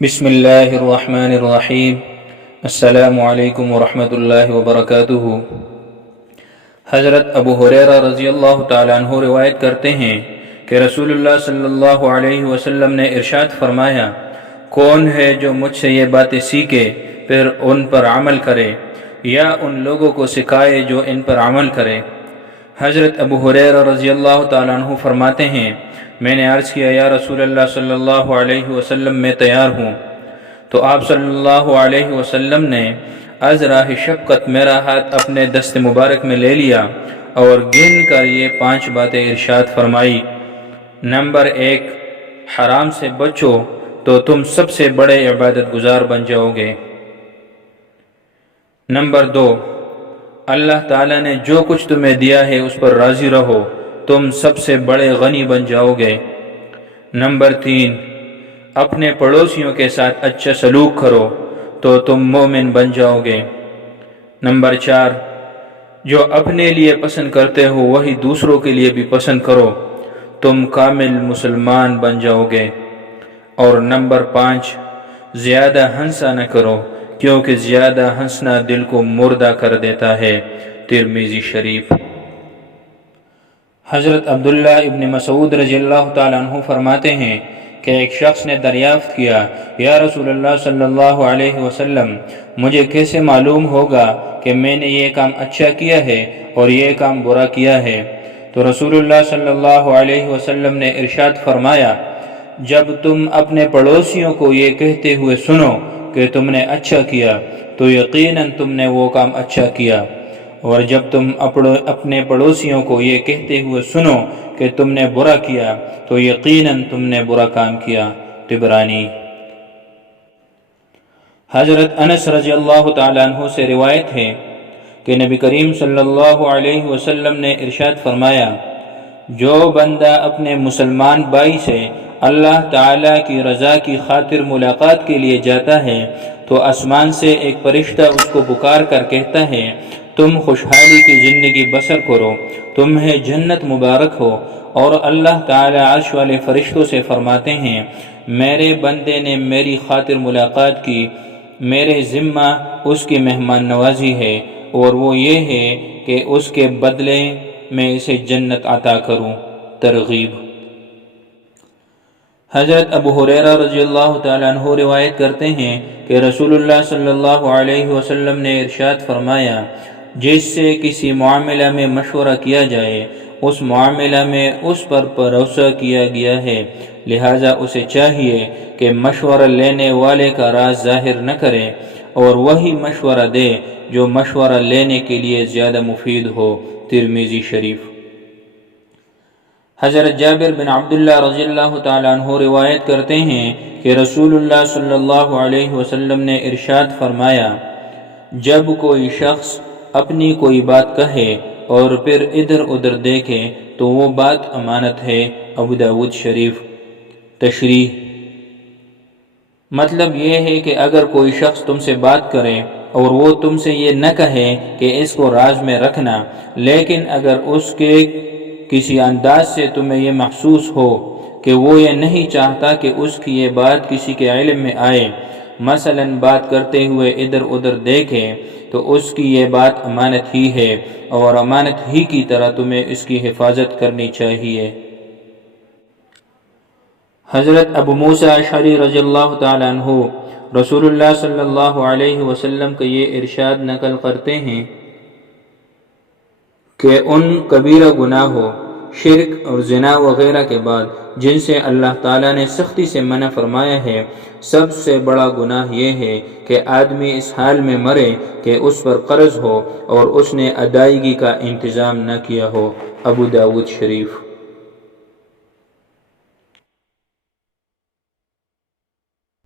بسم اللہ الرحمن الرحیم۔ السلام علیکم ورحمۃ اللہ وبرکاتہ۔ حضرت ابو ہریرہ رضی اللہ تعالیٰ عنہ روایت کرتے ہیں کہ رسول اللہ صلی اللہ علیہ وسلم نے ارشاد فرمایا، کون ہے جو مجھ سے یہ باتیں سیکھے پھر ان پر عمل کرے، یا ان لوگوں کو سکھائے جو ان پر عمل کرے۔ حضرت ابو ہریرہ رضی اللہ تعالیٰ عنہ فرماتے ہیں، میں نے عرض کیا، یا رسول اللہ صلی اللہ علیہ وسلم میں تیار ہوں۔ تو آپ صلی اللہ علیہ وسلم نے از راہ شفقت میرا ہاتھ اپنے دست مبارک میں لے لیا اور گن کر یہ 5 باتیں ارشاد فرمائی۔ نمبر 1، حرام سے بچو تو تم سب سے بڑے عبادت گزار بن جاؤ گے۔ نمبر 2، اللہ تعالیٰ نے جو کچھ تمہیں دیا ہے اس پر راضی رہو، تم سب سے بڑے غنی بن جاؤ گے۔ نمبر 3، اپنے پڑوسیوں کے ساتھ اچھا سلوک کرو تو تم مومن بن جاؤ گے۔ نمبر 4، جو اپنے لیے پسند کرتے ہو وہی دوسروں کے لیے بھی پسند کرو، تم کامل مسلمان بن جاؤ گے۔ اور نمبر 5، زیادہ ہنسا نہ کرو کیونکہ زیادہ ہنسنا دل کو مردہ کر دیتا ہے۔ ترمذی شریف۔ حضرت عبداللہ ابن مسعود رضی اللہ تعالیٰ عنہ فرماتے ہیں کہ ایک شخص نے دریافت کیا، یا رسول اللہ صلی اللہ علیہ وسلم، مجھے کیسے معلوم ہوگا کہ میں نے یہ کام اچھا کیا ہے اور یہ کام برا کیا ہے؟ تو رسول اللہ صلی اللہ علیہ وسلم نے ارشاد فرمایا، جب تم اپنے پڑوسیوں کو یہ کہتے ہوئے سنو کہ تم نے اچھا کیا تو یقیناً تم نے وہ کام اچھا کیا، اور جب تم اپنے پڑوسیوں کو یہ کہتے ہوئے سنو کہ تم نے برا کیا تو یقیناً تم نے برا کام کیا۔ طبرانی۔ حضرت انس رضی اللہ تعالیٰ عنہ سے روایت ہے کہ نبی کریم صلی اللہ علیہ وسلم نے ارشاد فرمایا، جو بندہ اپنے مسلمان بھائی سے اللہ تعالیٰ کی رضا کی خاطر ملاقات کے لیے جاتا ہے تو آسمان سے ایک فرشتہ اس کو پکار کر کہتا ہے، تم خوشحالی کی زندگی بسر کرو، تمہیں جنت مبارک ہو۔ اور اللہ تعالی عرش والے فرشتوں سے فرماتے ہیں، میرے بندے نے میری خاطر ملاقات کی، میرے ذمہ اس کی مہمان نوازی ہے، اور وہ یہ ہے کہ اس کے بدلے میں اسے جنت عطا کروں۔ ترغیب۔ حضرت ابو ہریرہ رضی اللہ تعالیٰ عنہ روایت کرتے ہیں کہ رسول اللہ صلی اللہ علیہ وسلم نے ارشاد فرمایا، جس سے کسی معاملہ میں مشورہ کیا جائے اس معاملہ میں اس پر بھروسہ کیا گیا ہے، لہٰذا اسے چاہیے کہ مشورہ لینے والے کا راز ظاہر نہ کرے اور وہی مشورہ دے جو مشورہ لینے کے لیے زیادہ مفید ہو۔ ترمذی شریف۔ حضرت جابر بن عبداللہ رضی اللہ تعالیٰ عنہ روایت کرتے ہیں کہ رسول اللہ صلی اللہ علیہ وسلم نے ارشاد فرمایا، جب کوئی شخص اپنی کوئی بات کہے اور پھر ادھر ادھر دیکھے تو وہ بات امانت ہے۔ ابو داود شریف۔ تشریح۔ مطلب یہ ہے کہ اگر کوئی شخص تم سے بات کرے اور وہ تم سے یہ نہ کہے کہ اس کو راز میں رکھنا، لیکن اگر اس کے کسی انداز سے تمہیں یہ محسوس ہو کہ وہ یہ نہیں چاہتا کہ اس کی یہ بات کسی کے علم میں آئے، مثلا بات کرتے ہوئے ادھر ادھر دیکھے، تو اس کی یہ بات امانت ہی ہے اور امانت ہی کی طرح تمہیں اس کی حفاظت کرنی چاہیے۔ حضرت ابو موسیٰ اشعری رضی اللہ تعالیٰ عنہ رسول اللہ صلی اللہ علیہ وسلم کا یہ ارشاد نقل کرتے ہیں کہ ان کبیرہ گناہوں، شرک اور زنا وغیرہ کے بعد جن سے اللہ تعالیٰ نے سختی سے منع فرمایا ہے، سب سے بڑا گناہ یہ ہے کہ آدمی اس حال میں مرے کہ اس پر قرض ہو اور اس نے ادائیگی کا انتظام نہ کیا ہو۔ ابو داود شریف۔